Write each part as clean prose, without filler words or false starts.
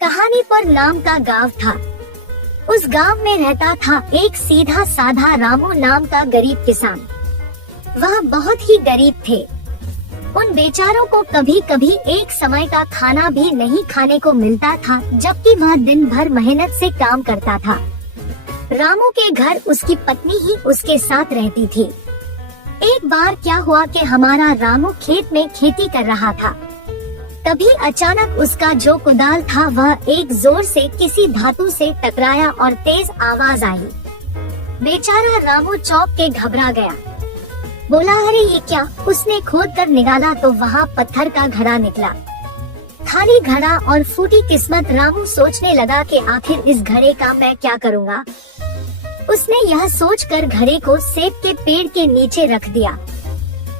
कहानीपुर नाम का गांव था। उस गांव में रहता था एक सीधा साधा रामू नाम का गरीब किसान। वह बहुत ही गरीब थे। उन बेचारों को कभी कभी एक समय का खाना भी नहीं खाने को मिलता था, जबकि वह दिन भर मेहनत से काम करता था। रामू के घर उसकी पत्नी ही उसके साथ रहती थी। एक बार क्या हुआ कि हमारा रामू खेत में खेती कर रहा था। तभी अचानक उसका जो कुदाल था वह एक जोर से किसी धातु से टकराया और तेज आवाज आई। बेचारा रामू चौंक के घबरा गया। बोला, अरे ये क्या? उसने खोद कर निकाला तो वहाँ पत्थर का घड़ा निकला। खाली घड़ा और फूटी किस्मत। रामू सोचने लगा कि आखिर इस घड़े का मैं क्या करूँगा। उसने यह सोचकर घड़े को सेब के पेड़ के नीचे रख दिया।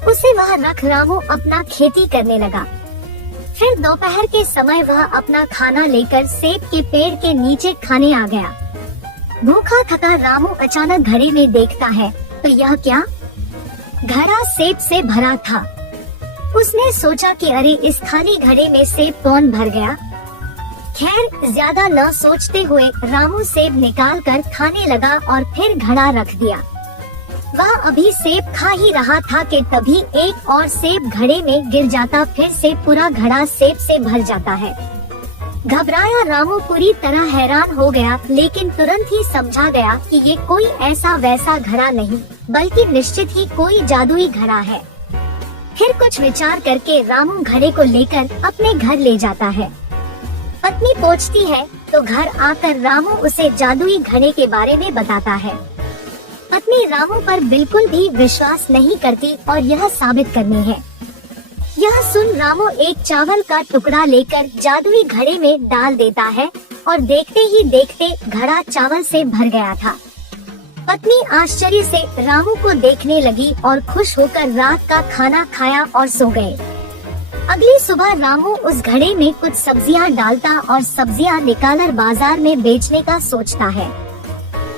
उसे वहाँ रख रामू अपना खेती करने लगा। फिर दोपहर के समय वह अपना खाना लेकर सेब के पेड़ के नीचे खाने आ गया। भूखा थका रामू अचानक घड़े में देखता है तो यह क्या? घड़ा सेब से भरा था। उसने सोचा कि अरे इस खाली घड़े में सेब कौन भर गया। खैर ज्यादा न सोचते हुए रामू सेब निकाल कर खाने लगा और फिर घड़ा रख दिया। वह अभी सेब खा ही रहा था कि तभी एक और सेब घड़े में गिर जाता। फिर से पूरा घड़ा सेब से भर जाता है। घबराया रामू पूरी तरह हैरान हो गया, लेकिन तुरंत ही समझा गया कि ये कोई ऐसा वैसा घड़ा नहीं, बल्कि निश्चित ही कोई जादुई घड़ा है। फिर कुछ विचार करके रामू घड़े को लेकर अपने घर ले जाता है। पत्नी पहुंचती है तो घर आकर रामू उसे जादुई घड़े के बारे में बताता है। पत्नी रामू पर बिल्कुल भी विश्वास नहीं करती और यह साबित करनी है। यह सुन रामू एक चावल का टुकड़ा लेकर जादुई घड़े में डाल देता है और देखते ही देखते घड़ा चावल से भर गया था। पत्नी आश्चर्य से रामू को देखने लगी और खुश होकर रात का खाना खाया और सो गए। अगली सुबह रामू उस घड़े में कुछ सब्जियां डालता और सब्जियां निकालकर बाजार में बेचने का सोचता है।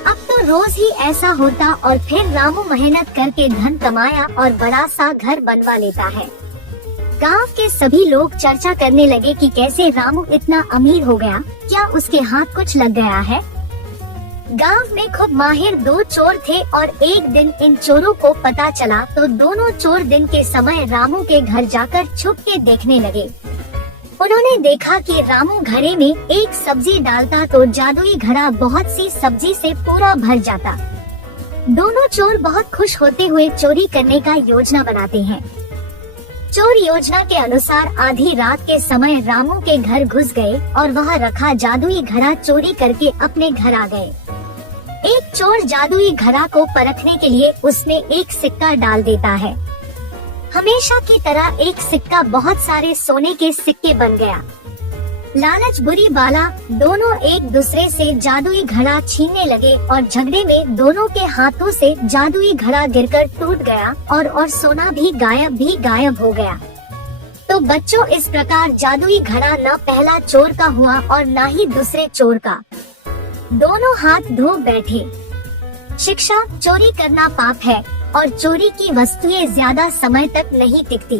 अब तो रोज ही ऐसा होता और फिर रामू मेहनत करके धन कमाया और बड़ा सा घर बनवा लेता है। गांव के सभी लोग चर्चा करने लगे कि कैसे रामू इतना अमीर हो गया, क्या उसके हाथ कुछ लग गया है। गांव में खूब माहिर दो चोर थे और एक दिन इन चोरों को पता चला तो दोनों चोर दिन के समय रामू के घर जाकर छुप के देखने लगे। उन्होंने देखा कि रामू घड़े में एक सब्जी डालता तो जादुई घड़ा बहुत सी सब्जी से पूरा भर जाता। दोनों चोर बहुत खुश होते हुए चोरी करने का योजना बनाते हैं। चोर योजना के अनुसार आधी रात के समय रामू के घर घुस गए और वहाँ रखा जादुई घड़ा चोरी करके अपने घर आ गए। एक चोर जादुई घड़ा को परखने के लिए उसमें एक सिक्का डाल देता है। हमेशा की तरह एक सिक्का बहुत सारे सोने के सिक्के बन गया। लालच बुरी बाला, दोनों एक दूसरे से जादुई घड़ा छीनने लगे और झगड़े में दोनों के हाथों से जादुई घड़ा गिरकर टूट गया और सोना भी गायब हो गया। तो बच्चों, इस प्रकार जादुई घड़ा न पहला चोर का हुआ और न ही दूसरे चोर का। दोनों हाथ धो बैठे। शिक्षा: चोरी करना पाप है और चोरी की वस्तुएं ज्यादा समय तक नहीं टिकती।